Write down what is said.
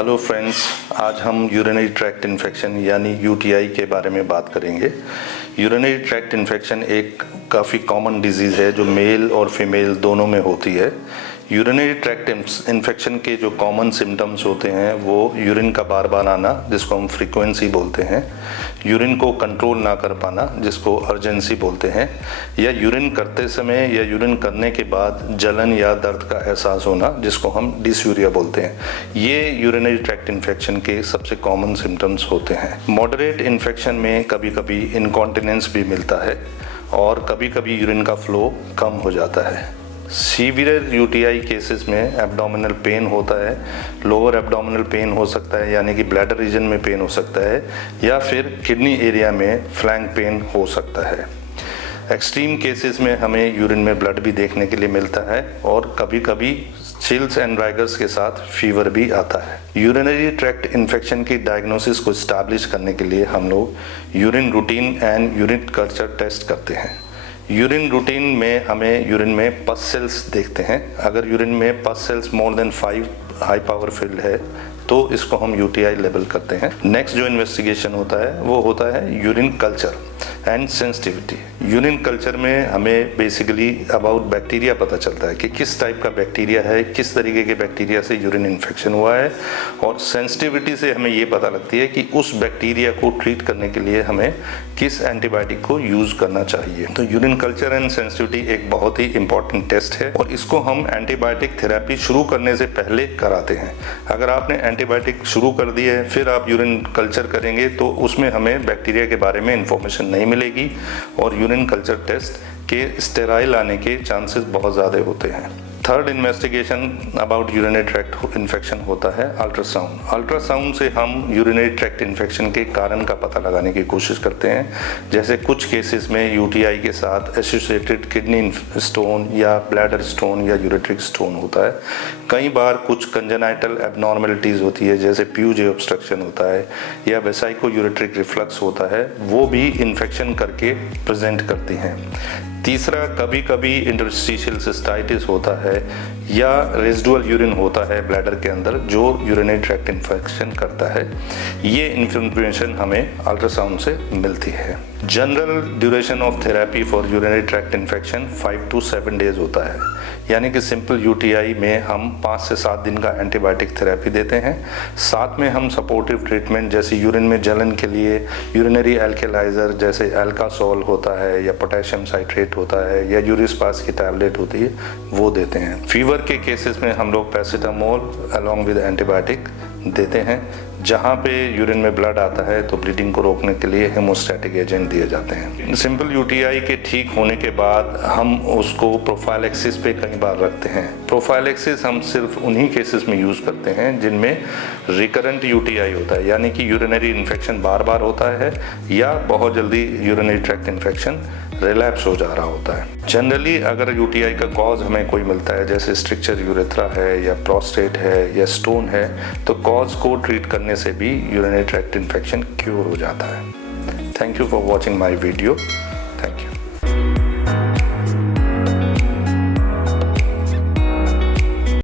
Hello friends, आज हम urinary tract infection यानी यूटीआई के बारे में बात करेंगे। यूरिनरी ट्रैक्ट इन्फेक्शन एक काफ़ी कॉमन डिजीज़ है जो मेल और फीमेल दोनों में होती है। यूरिनरी ट्रैक्ट इन्फेक्शन के जो कॉमन सिम्टम्स होते हैं वो यूरिन का बार बार आना, जिसको हम फ्रीक्वेंसी बोलते हैं, यूरिन को कंट्रोल ना कर पाना, जिसको अर्जेंसी बोलते हैं, या यूरिन करते समय या यूरिन करने के बाद जलन या दर्द का एहसास होना, जिसको हम डिसयूरिया बोलते हैं। ये यूरिनरी ट्रैक्ट इन्फेक्शन के सबसे कॉमन सिम्टम्स होते हैं। मॉडरेट इन्फेक्शन में कभी कभी इनकॉन्टिनेंस भी मिलता है और कभी कभी यूरिन का फ्लो कम हो जाता है। सीवियर यूटीआई केसेस में एब्डोमिनल पेन होता है, लोअर एब्डोमिनल पेन हो सकता है यानी कि ब्लैडर रीजन में पेन हो सकता है, या फिर किडनी एरिया में फ्लैंक पेन हो सकता है। एक्सट्रीम केसेस में हमें यूरिन में ब्लड भी देखने के लिए मिलता है और कभी कभी चिल्स एंड राइगर्स के साथ फीवर भी आता है। यूरिनरी ट्रैक्ट इन्फेक्शन की डायग्नोसिस को इस्टेब्लिश करने के लिए हम लोग urine routine and urine culture test करते हैं। यूरिन रूटीन में हमें यूरिन में पस सेल्स देखते हैं। अगर यूरिन में पस sales more than 5 high power field है तो इसको हम यूटीआई लेबल करते हैं। नेक्स्ट जो इन्वेस्टिगेशन होता है वो होता है urine culture and sensitivity. Urine culture में हमें बेसिकली अबाउट बैक्टीरिया पता चलता है कि किस टाइप का बैक्टीरिया है, किस तरीके के बैक्टीरिया से यूरिन इन्फेक्शन हुआ है, और सेंसिटिविटी से हमें ये पता लगती है कि उस बैक्टीरिया को ट्रीट करने के लिए हमें किस एंटीबायोटिक को यूज़ करना चाहिए। तो यूरिन कल्चर एंड सेंसिटिविटी एक बहुत ही इंपॉर्टेंट टेस्ट है और इसको हम एंटीबायोटिक थेरेपी शुरू करने से पहले कराते हैं। अगर आपने एंटीबायोटिक शुरू कर दी है फिर आप यूरिन कल्चर करेंगे तो उसमें हमें बैक्टीरिया के बारे में इंफॉर्मेशन नहीं मिलेगी और यूरिन कल्चर टेस्ट के स्टेराइल आने के चांसेस बहुत ज़्यादा होते हैं। Third investigation about urinary tract infection होता है अल्ट्रासाउंड। अल्ट्रासाउंड से हम यूरिनरी ट्रैक्ट इन्फेक्शन के कारण का पता लगाने की कोशिश करते हैं। जैसे कुछ केसेस में यूटीआई के साथ एसोसिएटेड किडनी स्टोन या ब्लैडर स्टोन या यूरेट्रिक स्टोन होता है। कई बार कुछ कंजेनाइटल एबनॉर्मेलिटीज़ होती है, जैसे प्यूज ऑब्स्ट्रक्शन होता है या वेसाइको यूरेट्रिक रिफ्लक्स होता है, वो भी इन्फेक्शन करके प्रेजेंट करती हैं। तीसरा, कभी कभी इंटरस्टिशियल सिस्टाइटिस होता है या रेजिडुअल यूरिन होता है ब्लैडर के अंदर जो यूरिनरी ट्रैक्ट इन्फेक्शन करता है। ये इन्फॉर्मेशन हमें अल्ट्रासाउंड से मिलती है। General duration of therapy for urinary tract infection 5 to 7 days होता है, यानी कि सिंपल यूटीआई में हम 5 से 7 दिन का एंटीबायोटिक थेरेपी देते हैं। साथ में हम सपोर्टिव ट्रीटमेंट जैसे यूरिन में जलन के लिए यूरिनरी एल्केलाइजर जैसे एल्कासोल होता है या पोटेशियम साइट्रेट होता है या यूरिस्पास की टैबलेट होती है वो देते हैं। फीवर के केसेस में हम लोग पैरासीटामोल अलॉन्ग विद एंटीबायोटिक देते हैं। जहाँ पे यूरिन में ब्लड आता है तो ब्लीडिंग को रोकने के लिए हेमोस्टैटिक एजेंट दिए जाते हैं। सिंपल यूटीआई के ठीक होने के बाद हम उसको प्रोफाइलैक्सिस पे कई बार रखते हैं। प्रोफाइलैक्सिस हम सिर्फ उन्हीं केसेस में यूज़ करते हैं जिनमें रिकरेंट यूटीआई होता है, यानी कि यूरिनरी इन्फेक्शन बार बार होता है या बहुत जल्दी यूरिनरी ट्रैक्ट इन्फेक्शन रिलैप्स हो जा रहा होता है। जनरली अगर यूटीआई का कॉज हमें कोई मिलता है, जैसे स्ट्रिक्चर यूरेथ्रा है या प्रोस्टेट है या स्टोन है, तो कॉज को ट्रीट करने से भी यूरिनरी ट्रैक्ट इन्फेक्शन क्योर हो जाता है। Thank you for watching my video.